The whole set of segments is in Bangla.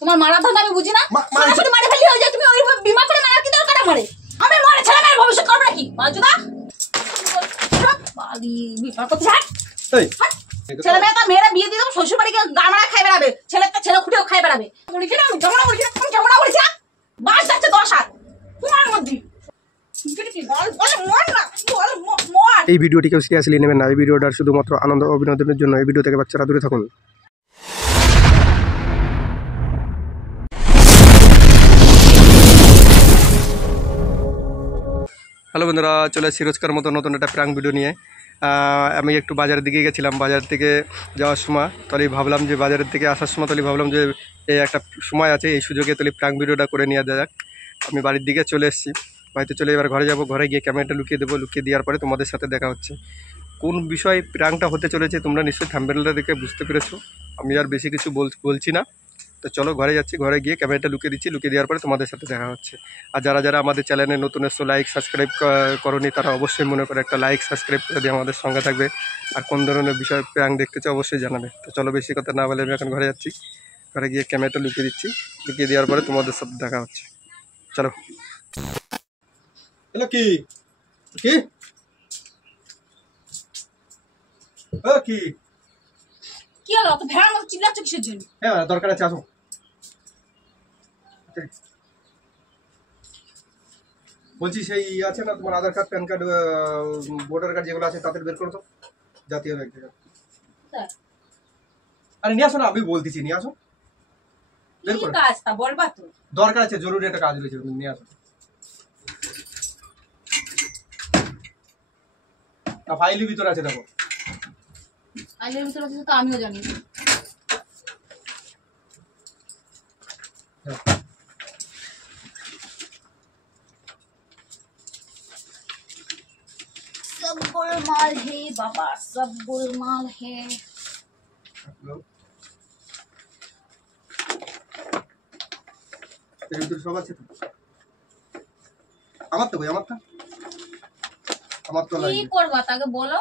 তোমার মারা ধান্দা আমি বুঝি না। সরাসরি মারে ফেলি হয়ে যায়, তুমি ওই বিমা করে মারার কি দরকার আমারে? আমি মরে ছেলে মেয়ের ভবিষ্যৎ করব নাকি বাজুদা? বালি বিপদ করতে হাট। এই ছেলে মেয়ে তো মেয়েরা বিয়ে দিয়ে দেবো, শ্বশুর বাড়ি গিয়ে গামারা খাই বেড়াবে, ছেলেটা ছেলে খুঁটেও খাই বেড়াবে। বলি কি না জমনা বলি না, তুমি জমনা বলিস না, বাস যাচ্ছে 10 হাত তোমার মধ্যে। এই ভিডিওটি কেউ সিরিয়াসলি নেবেন না। এই ভিডিওটার শুধুমাত্র আনন্দ ও বিনোদনের জন্য। এই ভিডিও থেকে বাচ্চারা দূরে থাকুন। হ্যালো বন্ধুরা, চলে এসেছি রোজকার মতো নতুন একটা প্র্যাঙ্ক ভিডিও নিয়ে। আমি একটু বাজারের দিকে গেছিলাম। বাজার থেকে যাওয়ার সময় তাহলেই ভাবলাম যে বাজারের থেকে আসার সময় তাহলেই ভাবলাম যে এই একটা সময় আছে, এই সুযোগে তাহলে প্র্যাঙ্ক ভিডিওটা করে নিয়ে যাক। আমি বাড়ির দিকে চলে এসেছি। বাড়িতে চলে এবার ঘরে যাব। ঘরে গিয়ে ক্যামেরাটা লুকিয়ে দেবো। লুকিয়ে দেওয়ার পরে তোমাদের সাথে দেখা হচ্ছে। কোন বিষয় প্র্যাঙ্কটা হতে চলেছে তোমরা নিশ্চয়ই থাম্বনেলটা দেখে বুঝতে পেরেছো। আমি আর বেশি কিছু বলছি না। তো চলো ঘরে যাচ্ছি। ঘরে গিয়ে ক্যামেরাটা লুকিয়ে দিচ্ছি। লুকিয়ে দেওয়ার পরে তোমাদের সাথে দেখা হচ্ছে। আর যারা যারা আমাদের চ্যানেলে নতুন এসছো, লাইক সাবস্ক্রাইব করনি, তারা অবশ্যই মনে করে একটা লাইক সাবস্ক্রাইব করে দিয়ে আমাদের সঙ্গে থাকবে। আর কোন ধরনের বিষয় প্র্যাঙ্ক দেখতে চাও অবশ্যই জানাবে। তো চলো বেশি কথা না বলে আমি এখন ঘরে যাচ্ছি। ঘরে গিয়ে ক্যামেরাটা লুকিয়ে দিচ্ছি। লুকিয়ে দেওয়ার পরে তোমাদের সাথে দেখা হচ্ছে। চলো। হ্যালো, কি কি কি কি হলো তো ভেড়ার মতো চিল্লাচ্ছ কিসের জন্য? হ্যাঁ, দরকার আছে, আসো। বলছি সেই আছে না তোমার Aadhaar card, PAN card, voter card যেগুলো আছে তাদের বের করো তো, জাতীয় ব্যাংক থেকে। আরে নিয়ে আসো না, আমি বলতেছি নিয়ে আসো, বের করো। কাজটা বলবা তো, দরকার আছে, জরুরি একটা কাজ রয়েছে, নিয়ে আসো। ফাইলের ভিতরে আছে, দেখো। ফাইলের ভিতরে আছে তো আমিও জানি। सब गोलमाल है बाबा, सब गोलमाल है। সব আছে তো? আমার তো কই, আমার তো কি করবা তাকে বলো।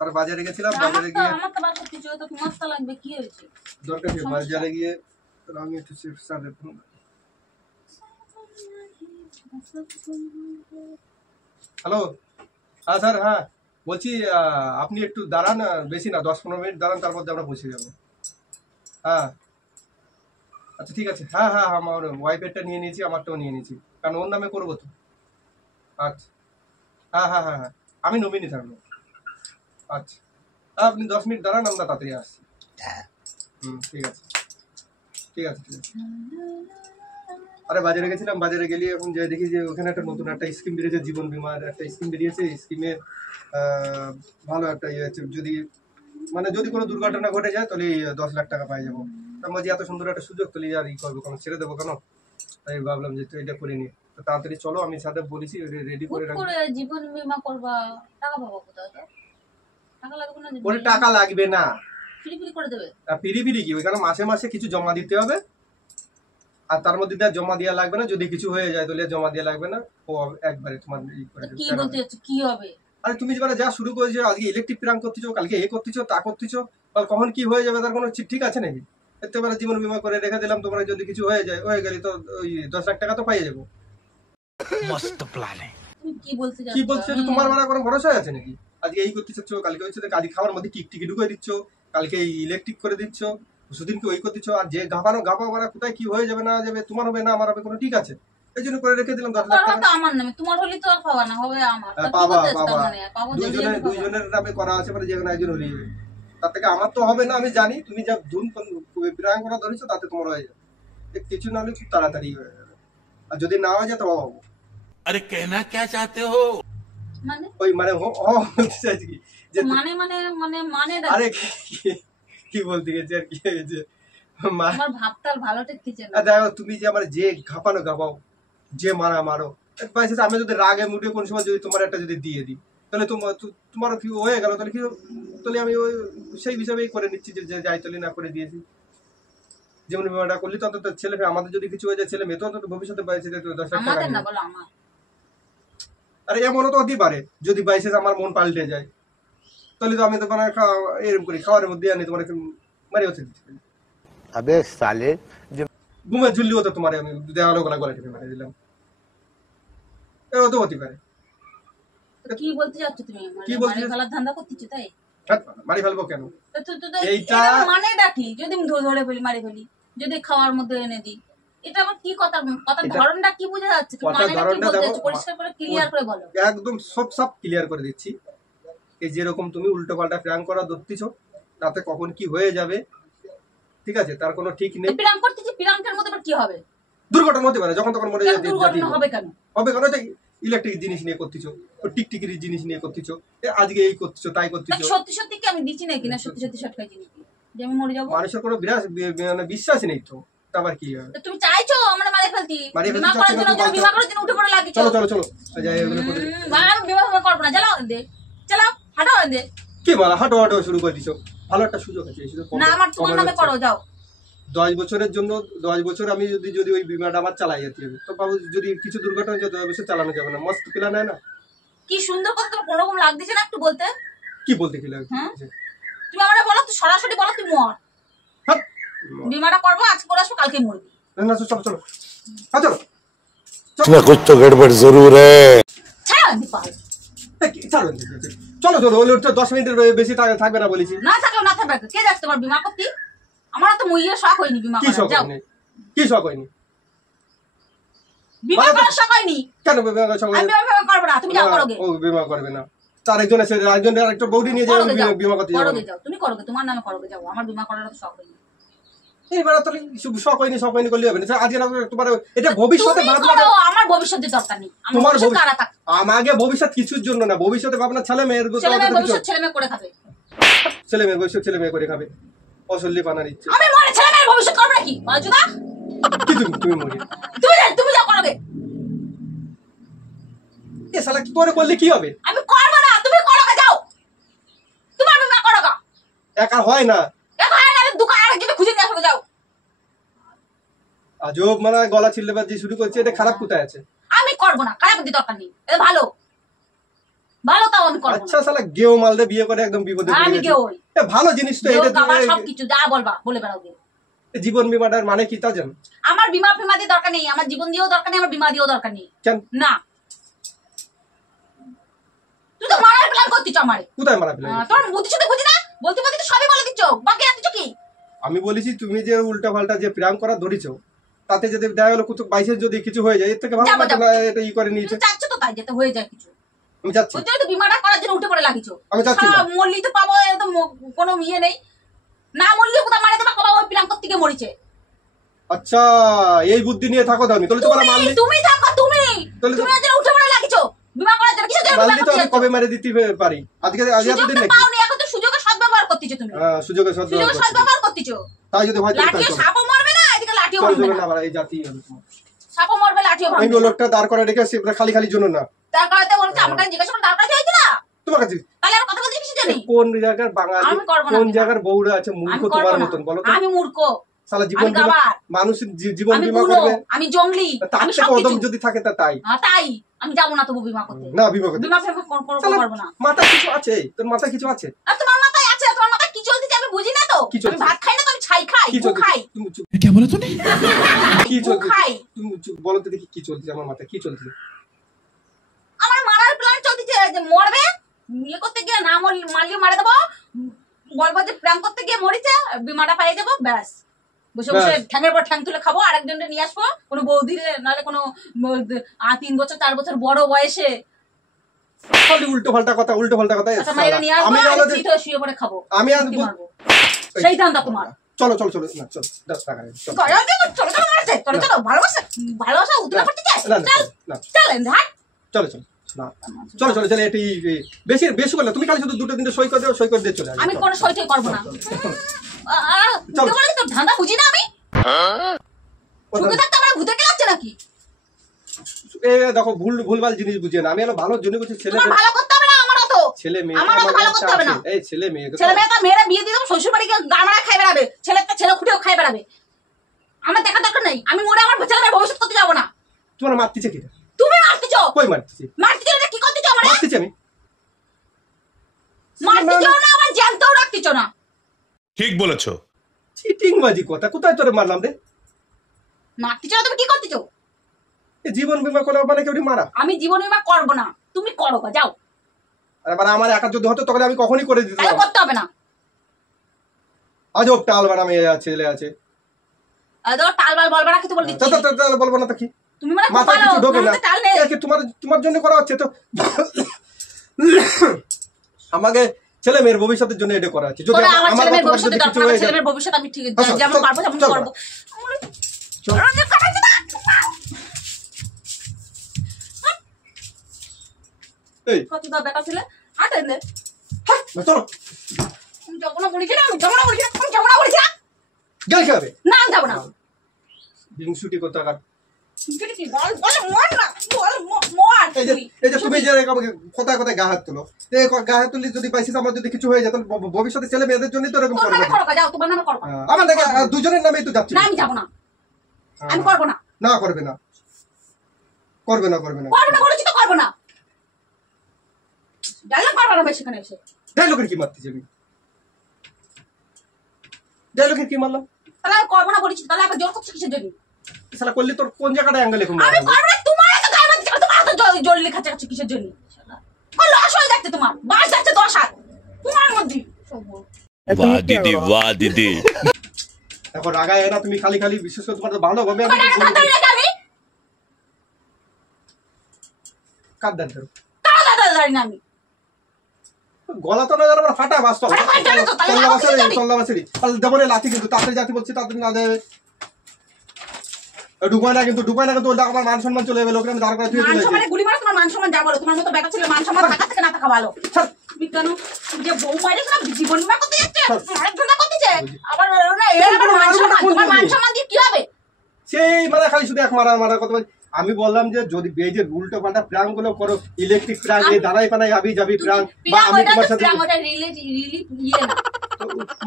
আর বাজারে গেছিলাম, বাজারে গিয়ে আমার তো বাকি কিছু তো তোমার তো লাগবে, কি হয়েছে? দরকার আছে বাজারে গিয়ে আমি একটু চিপস আনতে। হ্যালো, হ্যাঁ স্যার, হ্যাঁ বলছি আপনি একটু দাঁড়ান, বেশি না 10-15 মিনিট দাঁড়ান, তার মধ্যে আমরা পৌঁছে যাবো। হ্যাঁ আচ্ছা ঠিক আছে। হ্যাঁ হ্যাঁ, আমার ওয়াইফেরটা নিয়ে নিয়েছি, আমারটাও নিয়ে নিয়েছি, কারণ ওর নামে করবো তো। আচ্ছা হ্যাঁ হ্যাঁ হ্যাঁ হ্যাঁ, আমি নমিনি থাকবো। আচ্ছা আপনি 10 মিনিট দাঁড়ান, আমরা তাড়াতাড়ি আসছি। ঠিক আছে ঠিক আছে ঠিক আছে। আরে বাজারে গেছিলাম, বাজারে গেলে এখন যে দেখি যে ওখানে একটা নতুন একটা স্কিম বেরিয়েছে, জীবন বীমার একটা স্কিম বেরিয়েছে। স্কিমে ভালো একটা ইয়ে আছে, যদি মানে যদি কোনো দুর্ঘটনা ঘটে যায় তাহলে 10 লাখ টাকা পাই যাবো। তার মধ্যে এত সুন্দর একটা সুযোগ, তাহলে আর ই করবো কেন, ছেড়ে দেবো কেন? তাই ভাবলাম যে এটা করে নি। তো তাড়াতাড়ি চলো, আমি সাথে বলেছি রেডি করে রাখবো। জীবন বীমা করবা, টাকা পাবো কোথায়? টাকা লাগবে না? ওরে টাকা লাগবে না, ফ্রি ফ্রি করে দেবে। ফিরি ফিরি কি, ওইখানে মাসে মাসে কিছু জমা দিতে হবে। আর তার মধ্যে জমা দেওয়া লাগবে না, যদি কিছু হয়ে যায় তাহলে জমা দেওয়া লাগবে না, ও একবারে তোমার কি বলতে যাচ্ছ, কি হবে? আরে তুমি যেবার যা শুরু করেছো, আজকে ইলেকট্রিক প্রাণ করতেছো, কালকে এ করতেছো, তা করতেছো, কখন কি হয়ে যাবে তার কোনো ঠিক আছে নাকি? এতেবারে জীবন বীমা করে রেখে দিলাম, তোমরা যদি কিছু হয়ে যায়, হয়ে গেলে তো ওই 10 লাখ টাকা তো পাই যাবো। মস্ত প্ল্যান। কি বলতে যাচ্ছ? কি বলছো, তোমার মানে কোনো ভরসা আছে নাকি? আজকে এই করতে চাচ্ছ, কালকে হচ্ছে কাজী খাওয়ার মধ্যে টিকটিকি ঢুকিয়ে দিচ্ছ, কালকে ইলেকট্রিক করে দিচ্ছ, সুদিনকে ওই করতেছ, আর যে ঘাপানো মানে কোথায় কি হয়ে যাবে না যাবে, তোমার হবে না আমার হবে, কোনো ঠিক আছে? এই জন্য করে রেখে দিলাম 10 লাখ টাকা। আমার নামে, তোমার হলে তো আর পাবা না, হবে আমার। পাবা দুইজনের নামে করা আছে, মানে যে কোনো একজন হলেই হবে। তার থেকে আমার তো হবে না, আমি জানি। তুমি যা ধুন প্রাণ করা ধরেছো, তাতে তোমার হয়ে যাবে। কিছু না হলে খুব তাড়াতাড়ি হয়ে যাবে, আর যদি না হয়ে যায় তো বাবা। আরে कहना क्या चाहते हो? মানে ওই মানে বলতে চাইছি কি যে মানে মানে মানে মানে আরে কি বলতে গেছি আর কি হয়েছে, আমার ভাবটা ভালো ঠেকতেছে না। দেখো তুমি যে আমার যে ঘাপাও, যে মারো, আমি যদি রাগে মুটে কোন সময় যদি তোমার একটা যদি দিয়ে দিই, তাহলে তোমার কি হয়ে গেল, তাহলে কি, তাহলে আমি ওই সেই হিসাবেই করে নিচ্ছি যে যাই তাহলে না করে দিয়েছি। যেমন বিমাটা করলি তো অন্তত ছেলে মেয়ে, আমাদের যদি কিছু হয়ে যায়, ছেলে মেয়ে তো অন্তত ভবিষ্যতে পাইছে 10 লাখ টাকা। না বলো আমার। আরে এমনও তো হতেই পারে, যদি বাইসেস আমার মন পাল্টে যায়, তাহলে তো আমি তো মানে এরকম করি খাওয়ার মধ্যে আনি তোমার মারি হতে দিতে পারি। अबे साले ঘুমে ঝুললিও তো তোমার আমি দেওয়ালো গলা গলা টিপে মেরে দিলাম, এও তো হতে পারে। তো কি বলতে যাচ্ছ তুমি? কি বলতে মারি যাচ্ছ? ফেলার ধান্দা করতেছো তাই? হ্যাঁ, মারি ফেলবো কেন? তো এইটা- এটার মানেটা কি? যদি আমি ধরে ফেলি, মারি ফেলি, যদি খাওয়ার মধ্যে এনে দিই, এটা আবার কি কথা? কথার এটা- ধরনটা কি বোঝা যাচ্ছে? তুমি কথার মানেটা কি ধরনটা বলতে দেখো, যাচ্ছ? পরিষ্কার করে ক্লিয়ার করে বলো। একদম সব ক্লিয়ার করে দিচ্ছি। এই যেরকম তুমি উল্টো পাল্টা প্র্যাঙ্ক করা ধরতেছ, তাতে কখন কি হয়ে যাবে, ঠিক আছে, তার কোনো ঠিক নেই। প্রাঙ্ক করতেছি, প্রাঙ্কের মধ্যে আবার কি হবে? দুর্ঘটনা হতে পারে, যখন তখন মরে কেন যেতে দুর্ঘটনা হবে কেন? হবে কেন? ইলেকট্রিক জিনিস নিয়ে করতেছো, টিকটিকির জিনিস নিয়ে করতেছো, আজকে এই করতেছো তাই দেখ, করতেছো। সত্যি সত্যি কি আমি দিচ্ছি নাকি? না সত্যি সত্যি শর্ট খাইছি নাকি যে আমি মরে যাবো? মানুষের কোনো মানে বিশ্বাসই নেই তো, তা আবার কি হবে? তো তুমি চাইছো আমরা মারে ফেলতি? মারি ফেলতে বিমা করার চাচ্ছি না, জন্য তুমি বিমা করার জন্য উঠে পড়ে লাগিছো। চলো চলো চলো, যাই এগুলো করে দিই। আমি বিমা করবো না, চালাও দে, চালাও, হাঁটাও দে। কি বলা, হাঁটো হাঁটো শুরু করে দিছো। ভালো একটা সুযোগ আছে, এই সুযোগ না, আমার তোমার নামে করো, যাও। 10 বছরের জন্য 10 বছর আমি যদি ওই বিমাটা আমার চালাই যেতে হবে, তো বাবু যদি কিছু দুর্ঘটনা হয়ে যায় 10 বছর চালানো যাবে না। মস্ত প্ল্যান হয় না? কি সুন্দর কথা, তোমার কোনো রকম লাগ দিছে না একটু বলতে? কি বলতে কি লাগে? হ্যাঁ? তুমি আমরা বলো, তুই সরাসরি বলো তুই মর। হাট! বিমাটা করবো, আজ করে আসবো, কালকে মরবি। না চলো চলো, হ্যাঁ চলো इसमें कुछ तो गड़बड़ जरूर है। ছাড়া পাল চলো চলো চলো, ওই 10 মিনিটের বেশি থাকবে না বলেছি। না থাকলেও না থাকবে, কে যাচ্ছে তোমার বিমা করতে? আমার তো মুইয়ে শখ হয়নি বিমা কি করার, শখ যাও। হয়নি? কি শখ হয়নি? বিমা করার শখ হয়নি, কেন বিমা শখ আমি হয়নি? বিমা করবো না, তুমি যাও করোগে। ও বিমা করবে না, তার একজন আছে, একজনের আরেকটা বৌদি নিয়ে যাবে করোগে যাও, বিমা করতে যাবে। করোগে যাও, তুমি করোগে, তোমার নামে করোগে, যাও। আমার বিমা করার তো শখ হয়নি। এইবার তো শখ হয়নি করলে হবে না। আজকে না তোমার এটা ভবিষ্যতে তুমি ভাবনা, করো, আমার ভবিষ্যতের দরকার নেই। আমার তোমার ভবিষ্যৎ কারা থাক, আমাকে ভবিষ্যৎ কিছুর জন্য না, ভবিষ্যতে ভাবনা ছেলে মেয়ের ছেলে মেয়ে ভবিষ্যৎ ছেলে মেয়ে করে খাবে। ছেলে মেয়ে ভবিষ্যৎ ছেলে মেয়ে করে খাবে, অসল্লি বানার ইচ্ছে। আমি মরে ছেলে মেয়ের ভবিষ্যৎ করবো নাকি মাজুদা? কি তুমি মরে তুমি যাও করোগে। এ শালা কি করে করলে কি হবে? আমি করবো না, তুমি করোগে, যাও। তোমার বিমা করোগা। একা হয় না, এখন আর দোকান আরেকজনে খুঁজে নিয়ে আসবে, যাও। আজব মানে গলা চিল্লাবাজি শুরু করছে, এটা খারাপ কোথায় আছে? আমি করবো না, খারাপ বুদ্ধি দরকার নেই, এটা ভালো ভালো, তাও আমি করবো আচ্ছা না। শালা গেও মালদে বিয়ে করে একদম বিপদে পড়ে আমি গেছে। গেও হই। এ ভালো জিনিস তো গেও এটা, কাবার সবকিছু যা বলবা বলে বেড়াও গে। জীবন বীমাটার মানে কি তা জানো? আমার বিমা ফিমা দিয়ে দরকার নেই, আমার জীবন দিয়েও দরকার নেই, আমার বিমা দিয়েও দরকার নেই। কেন? না, তুই তো মারার প্ল্যান করছিস আমারে। কোথায় মারা ফেলে? তোর বুদ্ধি শুদ্ধি বুঝি না, বলতে বলতে তো সবই বলে দিচ্ছ, বাকি আর কিছু কি? আমি বলেছি তুমি যে উল্টা পাল্টা যে প্রেম করা ধরেছো, তাতে যদি দেখা গেলো কুতুব বাইশের যদি কিছু হয়ে যায়, এর থেকে ভালো যাবো, লাগতো যাবো। না এটা ই করে নিয়েছে। তুমি চাচ্ছ তো তাই যেতে হয়ে যায় কিছু, আমি যাচ্ছি, ওই জন্য তো বিমাটা করার জন্য উঠে পড়ে লাগিছো। আমি যাচ্ছি না। মরলি তো পাবো, এ তো কোনো ইয়ে নেই, না মরলি কোথাও মারে দেবা, বাবা ওই প্ল্যান করতে গিয়ে মরিছে। আচ্ছা এই বুদ্ধি নিয়ে থাকো তো, আমি তাহলে তোমার মারলি তুমি থাকো, তুমি তাহলে তো- তুমি ওই জন্য উঠে পড়ে লাগিছো বিমা করার জন্য। কিসের জন্য বিমা মারলি তো করতে আমি যাচ্ছ? কবে মেরে দিতে পারি, আজকে আজ এতদিন সুযোগটা নাকি? পাওনি, এখন তো সুযোগের সদ্ব্যবহার করতেছো তুমি, হ্যাঁ সুযোগের সুযোগের সদ্ব্যবহার সদ্ব্যবহার করতেছো। তাই যদি হয় তাই লাঠিও চলো। সাপও মরবে না, এদিকে লাঠিও চলো মরবে চলো না, না আবার এই জাতি হবে তোমার। সাপও মরবে, লাঠিও আমি মরবে না। লোকটা দাঁড় করে রেখে খালি খালি জন্য না তার কারণে বলছে আমার কাছে জিজ্ঞাসা করে দরকার হয়েছিল, তোমার কাছে। তাহলে আমার কথা বলতে কিছু জানি? কোন জায়গার বাঙালি, আমি করবো না কোন বিমা। জায়গার বউরা আছে মূর্খ আমি করবো তোমার না, মতন বলো তো? আমি মূর্খ, শালা জীবন আমি বীমা, গাবার, মানুষের জীবন আমি বীমা বুড়ো, করবে, আমি জঙ্গলি, তার আমি থেকে সবকিছু। অদম যদি থাকে তা তাই তাই আমি যাবো না তবু বিমা করতে। না বিমা করতে। বিমা ফেমা শালা করবো না। মাথায় কিছু আছে, তোর মাথায় কিছু আছে? আর তোমার মাথায় আছে, তোমার মাথায় কি চলতেছে আমি বুঝি না তো। কি চলছে? আমি ভাত খাই না তো, আমি ছাই খাই, কি গু চলছে? খাই, তুমি क्या बोला तूने? কি গু চলছে? খাই। তুমি বলো তো দেখি কি চলছে আমার মাথায়, কি চলছে? আমার মারার প্ল্যান চলতেছে, যে মরবে, ইয়ে করতে গিয়ে না মারলে মারে দেবো, বলবো যে প্ল্যান করতে গিয়ে মরিছে, বিমাটা পাইয়ে দেবো, ব্যাস। বসে বসে ব্যাস। ঠ্যাঙের পর ঠ্যাং তুলে খাবো, আরেকজনকে নিয়ে আসবো, কোনো বৌদির নাহলে কোনো 3 বছর 4 বছর বড় বয়সে খালি উল্টো পাল্টা কথা, উল্টো পাল্টা কথা। একটা মাইরে নিয়ে আসবো, আমি আর বলো যে চিঠে শুয়ে পড়ে খাবো, আমি আর কি মারবো। সেই ধান্দা তোমার। চলো চলো চলো না চলো 10 টাকা নেই, চলো। দয়া দিয়ে চলো চলো মারছে, চলো চলো, ভালোবাসা ভালোবাসা উতলা করতে চাই, না, না, চল না। চলেন হাট। চলো চলো না চলো চলো চলো, এটি বেশি বেশি করলে তুমি খালি শুধু দুটো তিনটে সই করে দিও, সই করে দিয়ে চলে আসবে। আমি কোনো সইটই করবো না। চলো। বলে তোর ধান্দা বুঝি না আমি, সুখে থাকতে আমার ভূতে গেলাচ্ছে নাকি? এ দেখো ভুলভাল জিনিস বুঝিয়ে না, আমি হলো ভালো জন্য বলছি। ছেলে তোমার ভালো করতে হবে না, আমারও তো ছেলে মেয়ে আমারও তো ভালো করতে হবে না। এই ছেলে মেয়ে ছেলে মেয়ে তো মেয়েরা বিয়ে দিয়ে দেবো, শ্বশুর বাড়ি গিয়ে গাড়মারা খাই বেড়াবে, ছেলে খুঁটেও খাই বেড়াবে, আমার দেখার দরকার নেই। আমি মরে আমার ছেলে মেয়ের ভবিষ্যৎ করতে যাবো না। তোমার মারতেছে কি? তুমি মারতেছো, কই মারতেছি? মারতেছো না, কি করতেছো আমার? মারতেছি আমি? মারতেছো না, আবার জ্যান্তও রাখতেছো না। ठीक बोलेছো। চিটিংবাজি কথা, কোথায় তোরে মারলাম রে? মারতেছো না, তুমি কি করতেছো? এই জীবন বীমা করা মানে কেউ মারা? আমি জীবন বীমা করবো না, তুমি করো গা, যাও। আর এবার আমার একা যদি হতো তখন আমি কখনই করে তাহলে দিতাম। করতে হবে না। আজব টাল বানা মেয়ে ছেলে আছে। টালবাল বলবা না, কিছু বলে দিচ্ছি। বলবো না তো কি? তুমি মানে মাথায় কিছু ঢোকে না। টাল নেই। তোমার জন্য করা হচ্ছে তো। আমাকে ছেলে মেয়ের ভবিষ্যতের জন্য এটা করা হচ্ছে। যদি তোরা আমার আমার ছেলে মেয়ের বর্তমান ভবিষ্যতে যদি কিছু দরকার, আমার হয়ে ছেলে যায়, মেয়ের ভবিষ্যৎ আমি ঠিক আচ্ছা, যেমন চল, পারবো তেমন চল, করবো। চল। এই কতটা বেটা ছেলে, হাঁটেন দে। চলো তুমি যাবো না বলেছি না, আমি যাবো না বলেছি না, তুমি যাবো না বলেছি না। গেল কি হবে? না, আমি যাবো না। হিংসুটি করতে থাকার। কি বল, বল, মর না, বল, মর তুই। এই যে তুমি যে আমাকে কোথায় কোথায় গা হাত তুলো, এই গা হাত তুলি যদি পাইছিস আমার যদি কিছু হয়ে যায় তাহলে ভবিষ্যতে ছেলে মেয়েদের জন্য তো এরকম তোর করবে। নামে করো গা, যাও, তোমার নামে করো গা। আমার দেখে দুজনের নামেই তো যাচ্ছে। না, আমি যাবো না, আমি করবো না। না করবে না, করবে না, করবে না। করবো না বলেছি তো, করবো না। ডায়লগ পারবো না সেখানে এসে। ডায়লগের কি মারতেছি আমি? ডায়লগের কি মারলাম? তাহলে আমি করবো না বলেছি, তাহলে আবার জোর করছিস কিসের জন্য? শালা করলি তোর কোন জায়গাটা অ্যাঙ্গেল এখন আমি করবো না, তোমার এত গায়ে মারছে, তোমার এত জোর লেখা চাচ্ছে কিসের জন্য? লস হয়ে যাচ্ছে তোমার, বাস যাচ্ছে 10 হাত তোমার মধ্যে। वाह दीदी वाह दीदी। এখন রাগায় না তুমি, খালি খালি বিশেষ করে তোমার তো ভালো হবে। আমি আমি কাট দেন তো কারো দাদা জানি না, আমি গলা তো না আমার ফাটা বাস্তব। আরে ভাই, জানো তো, তাহলে তল্লা আমাকে বাসারি, জানি। তল্লা বাসারি। তাহলে দেবো রে লাঠি, কিন্তু তাড়াতাড়ি জাতি বলছি, তাড়াতাড়ি না দেবে। ডুবাই না কিন্তু, ডুবাই না কিন্তু, ওটা আমার মান সম্মান চলে যাবে, লোকের আমি দাঁড় করে তুই মান চলে সম্মানে গুলি মারো, তোমার মান সম্মান যা বলো। তোমার মতো বেটা ছেলে মান সম্মান থাকা থেকে না থাকা ভালো। তুমি কেন যে বউ মারিস না, জীবন বিমা করতে যাচ্ছে, মারের ধান্দা করতেছে, আবার না এর আবার মান সম্মান, তোমার মান সম্মান দিয়ে কি হবে? সেই মানে খালি শুধু এক মারা মারা কথা বলি। আমি বললাম যে যদি এই যে উল্টো পাল্টা প্রাং গুলো করো, ইলেকট্রিক প্রাং, এই দাঁড়াই পানাই হাবি যাবি প্রাং, বা আমি তোমার সাথে ইয়ে না,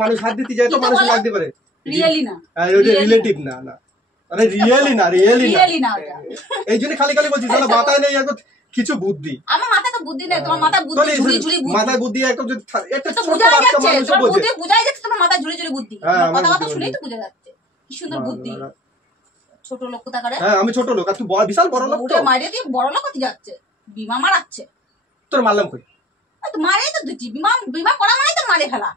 মানুষ হাত দিতে যায় তো মানুষ লাগতে পারে, রিয়েলি না, রিলেটিভ না, না আরে রিয়েলি না, রিয়েলি রিয়েলি না। না ওটা। এই জন্য খালি খালি বলছি তাহলে মাথায় নেই একদম কিছু বুদ্ধি। আমার মাথায় তো বুদ্ধি নেই, তোমার মাথায় বুদ্ধি তাহলে ঝুলি ঝুলি বুদ্ধি। মাথায় বুদ্ধি একদম যদি একটা তো ছোট বুঝাই বাচ্চা যাচ্ছে, মানুষও তোমার বোঝে। বুদ্ধি বুঝাই যাচ্ছে, তোমার মাথায় ঝুলি ঝুলি বুদ্ধি। হ্যাঁ, কথা আমার কথা বুদ্ধি শুনেই তো বুঝা যাচ্ছে কি সুন্দর বুদ্ধি। ছোট লোক কোথাকারে, হ্যাঁ আমি ছোট লোক আর তুই বিশাল বড় লোক তো। ওটা মারিয়ে দিয়ে বড় লোক হতে যাচ্ছে, বিমা মারাচ্ছে। তোর মারলাম কই? তো মারিয়ে তো দিচ্ছি, বিমা বিমা করা মানে তো মারে ফেলা।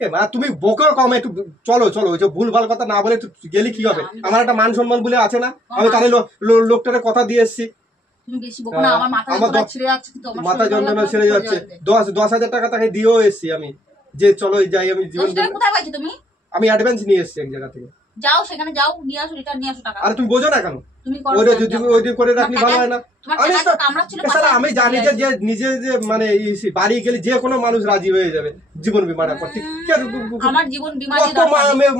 এ মা তুমি বকর কম একটু, চলো চলো, ওই যে ভুলভাল কথা না বলে একটু গেলে কি হবে? আমার একটা মান সম্মান বলে আছে না, আমি তাহলে লোকটারে কথা দিয়ে এসেছি। তুমি বেশি বকো না, আমার মাথা আমার যন্ত্রণা ছিঁড়ে যাচ্ছে, কিন্তু আমার মাথা শরীর যন্ত্রণা ভালো ছেড়ে লাগছে, যাচ্ছে। 10,000 টাকা তাকে দিয়েও এসেছি আমি, যে চলো যাই আমি জীবন 10 টাকা কোথায় পাইছো তুমি? আমি অ্যাডভান্স নিয়ে এসেছি এক জায়গা থেকে। যাও সেখানে যাও, নিয়ে আসো, রিটার্ন নিয়ে আসো টাকা। আর তুমি বোঝো না কেন? তুমি করো, ওইটা আমি যদি যাবো। ওই করে রাখলি ভালো হয় না? তোমার আমি টাকা তো তো কামড়াচ্ছিল, শালা আমি জানি যে যে নিজে যে মানে বাড়ি গেলে যে কোনো মানুষ রাজি হয়ে যাবে জীবন বীমাটা করতে। আমার জীবন বিমা কত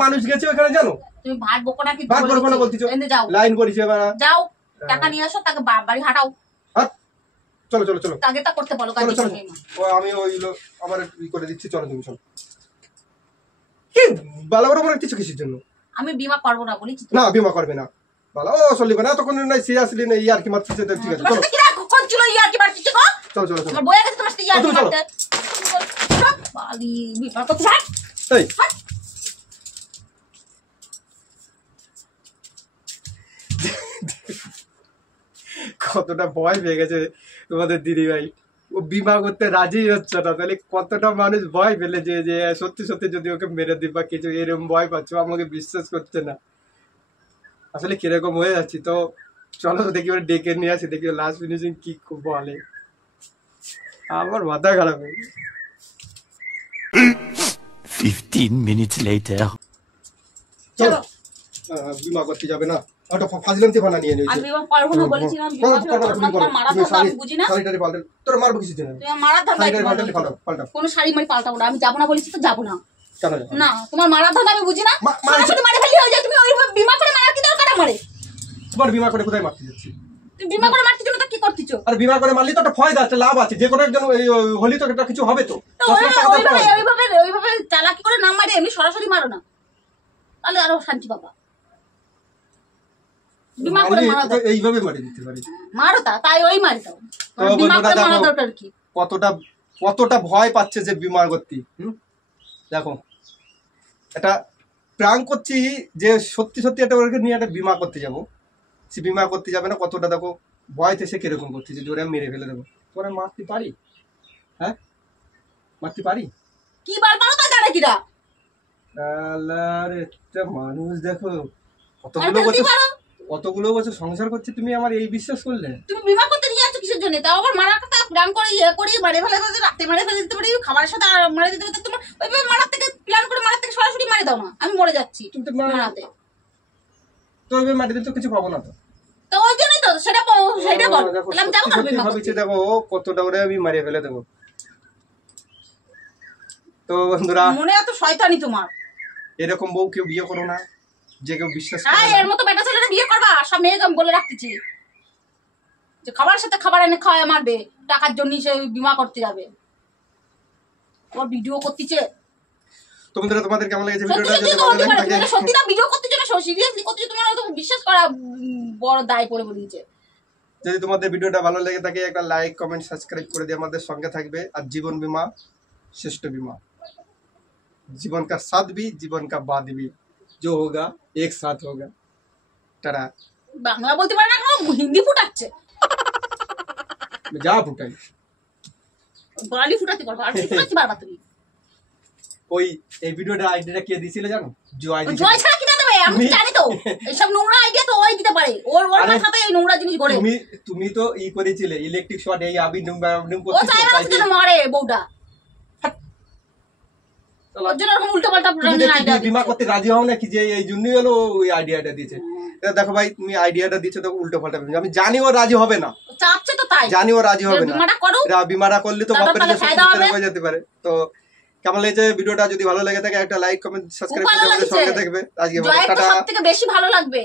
মানুষ গেছে ওখানে জানো? তুমি ভাত বকো না, কি ভাত বলবো না বলতেছো, এনে যাও, লাইন করেছে যাও টাকা নিয়ে আসো, তাকে বাড়ি হাঁটাও, চলো চলো চলো তাকে তা করতে বলো, চলো কাজে চলো। বিমা। ও আমি ওইগুলো আমার ই করে দিচ্ছি, চলো তুমি চলো। কি ভালো বড় বড় কিছু কিসের জন্য? আমি বিমা করবো না বলেছি তো। না বিমা করবে না, ভালো ও চলিবে না তখন নাই, সিরিয়াসলি নেই আর কি মারছি, ঠিক আছে তোমার চলো সাথে কি রাগ করছিল, ইয়ার কি মারছিস গো? চলো চলো চলো। তোমার বইয়ের কাছে তোমার সাথে ইয়ার কি চলো, চলো। মারতে, বালি বিমা করতে হাট। এই কতটা ভয় পেয়ে গেছে তোমাদের দিদি ভাই, ও বিমা করতে রাজি হচ্ছে না, তাহলে কতটা মানুষ ভয় পেলে যে যে সত্যি সত্যি যদি ওকে মেরে দিবা কিছু, এরকম ভয় পাচ্ছ, আমাকে বিশ্বাস করছে না। আসলে কিরকম হয়ে যাচ্ছি তো, চলো দেখি ওরা ডেকে নিয়ে আসি, দেখি লাস্ট ফিনিশিং কি বলে। আমার মাথা খারাপ হয়ে গেছে। 15 minutes later. চলো, বিমা করতে যাবে না, ওটা ফাজলামতি বানা নিয়ে নিয়েছে। আমি বিমা করবো না বলেছিলাম, বিমা করবো না, তোমার মারা ধান্দা আমি বুঝি না, শাড়িটারি পাল্টে তোর মারবো কিছু জন্য, তুমি মারা ধান্দা শাড়িটারি পাল্টে পাল্টা কোনো শাড়ি মারি পাল্টাবো না, আমি যাবো না বলেছি তো যাবো না। কেন যাবে? না, তোমার মারা ধান্দা আমি বুঝি না, মারছে। সরাসরি মারে ফেললে হয়ে যায়, তুমি ওইভাবে বিমা করে মারার কি দরকার আমারে? তোমার বিমা করে কোথায় মারতে যাচ্ছি? তুমি বিমা করে মারতে জন্য তো কি করতেছো? আর বিমা করে মারলি তো একটা ফায়দা আছে, লাভ আছে, যে কোনো একজন হলি তো একটা কিছু হবে তো। তো 10 লাখ টাকা দাও তো। ওইভাবে চালাকি করে না মারে, এমনি সরাসরি মারো না, তাহলে আরো শান্তি পাবা। বিমা করে মারলি মারা তো দাও, এইভাবে মারি দিতে পারি। মারো তাই ওই মারি দাও, তো বিমা বন্ধুরা করে মারা দেখো দরকার কি? কতটা কতটা ভয় পাচ্ছে যে বিমা করতে। দেখো একটা প্রাঙ্ক করছি যে সত্যি সত্যি একটা ওকে নিয়ে একটা বিমা করতে যাবো, সে বিমা করতে যাবে না, কতটা দেখো ভয়তে সে কিরকম করতেছে, জোরে আমি মেরে ফেলে দেবো। তোরা মারতে পারি? হ্যাঁ মারতে পারি? কি বার পারো তা জানে কিরা? আল্লাহর একটা মানুষ দেখো, আর কতগুলো ফেলতে বছর পারো? কতগুলো বছর সংসার করছে, তুমি আমার এই বিশ্বাস করলে? তুমি বিমা করতে নিয়ে যাচ্ছ কিসের জন্য? তাও আবার মারার কথা প্ল্যান করে ইয়ে করে মারে ফেলে দিতে, রাতে মারে ফেলে দিতে পারি, খাবারের সাথে আর মারে দিতে পারি। তোমার ওইভাবে মারার থেকে প্ল্যান করে মারার থেকে সরাসরি মারে দাও না, আমি মরে যাচ্ছি তুমি তো মারাতে। তো এবার মাটিতে তো কিছু পাবো না তো। তো ওই জন্যই তো সেটা সেটা বল, দেখো তাহলে আমি যাবো না সত্যি বিমা ভাবিছে, করতে। দেখো কতটা ওরে আমি মারিয়ে ফেলে দেবো। তো বন্ধুরা, মনে এত শয়তানি তোমার। এরকম বউ কেউ বিয়ে করো না, যে কেউ বিশ্বাস করে হ্যাঁ, না। এর মতো বেটা ছেলেরা বিয়ে করবা? সব মেয়েকে আমি বলে রাখতেছি যে খাবারের সাথে খাবার এনে খাওয়ায় মারবে, টাকার জন্য সে বিমা করতে যাবে, আবার ভিডিও করতেছে। তো বন্ধুরা, তোমাদের কেমন লেগেছে সত্যি ভিডিওটা? সত্যি যদি তো ভালো হতে লাগে পারে, থাকে, তুমি সত্যি না ভিডিও করতেছো না সিরিয়াসলি করতেছো, তোমার তো বিশ্বাস করা বড় দায় পড়ে বলেছে। যদি তোমাদের ভিডিওটা ভালো লেগে থাকে একটা লাইক কমেন্ট সাবস্ক্রাইব করে দিয়ে আমাদের সঙ্গে থাকবে। আর জীবন বীমা श्रेष्ठ बीमा, जीवन का साथ भी जीवन का बाद भी, जो होगा एक साथ होगा। टाटा। বাংলা বলতে পারে না, এখন হিন্দি ফুটাচ্ছে, যা ফুটাই বাঙালি ফুটাতে পারবো। আর কি ফুটাচ্ছি বারবার তুমি? ওই এই ভিডিওটা আইডিটা কে দিয়েছিল জানো? জয় দিয়েছিল। জয় ছাড়া কিনা দেবে? আমি জানি তো এইসব নোংরা আইডিয়া তো ওই দিতে পারে, ওর আরে, মাথাতে এই নোংরা জিনিস ঘোরে। তুমি তো ই করেছিলে ইলেকট্রিক শর্ট, এই আবি নুম ও চায় না যেন মারে বউটা, ওর জন্য এরকম উল্টো পাল্টা আইডিয়া বিমা করতে রাজি হও না কি, যে এই জন্যই হলো ওই আইডিয়াটা দিয়েছে। এটা দেখো ভাই, তুমি আইডিয়াটা দিচ্ছ তো উল্টো পাল্টা, আমি জানি ও রাজি হবে না, চাচ্ছে তো তাই। জানি ও রাজি হবে না। বিমাটা করো, বিমাটা করলে তো তারপর বাপের তাহলে কাছে ফায়দা হবে। হয়ে যেতে পারে। তো কেমন লেগেছে ভিডিওটা? যদি ভালো লেগে থাকে একটা লাইক কমেন্ট সাবস্ক্রাইব খুব ভালো করে আমাদের লাগছে। সঙ্গে থাকবে। আজকে জয়ের তো টাটা। সবথেকে বেশি ভালো লাগবে।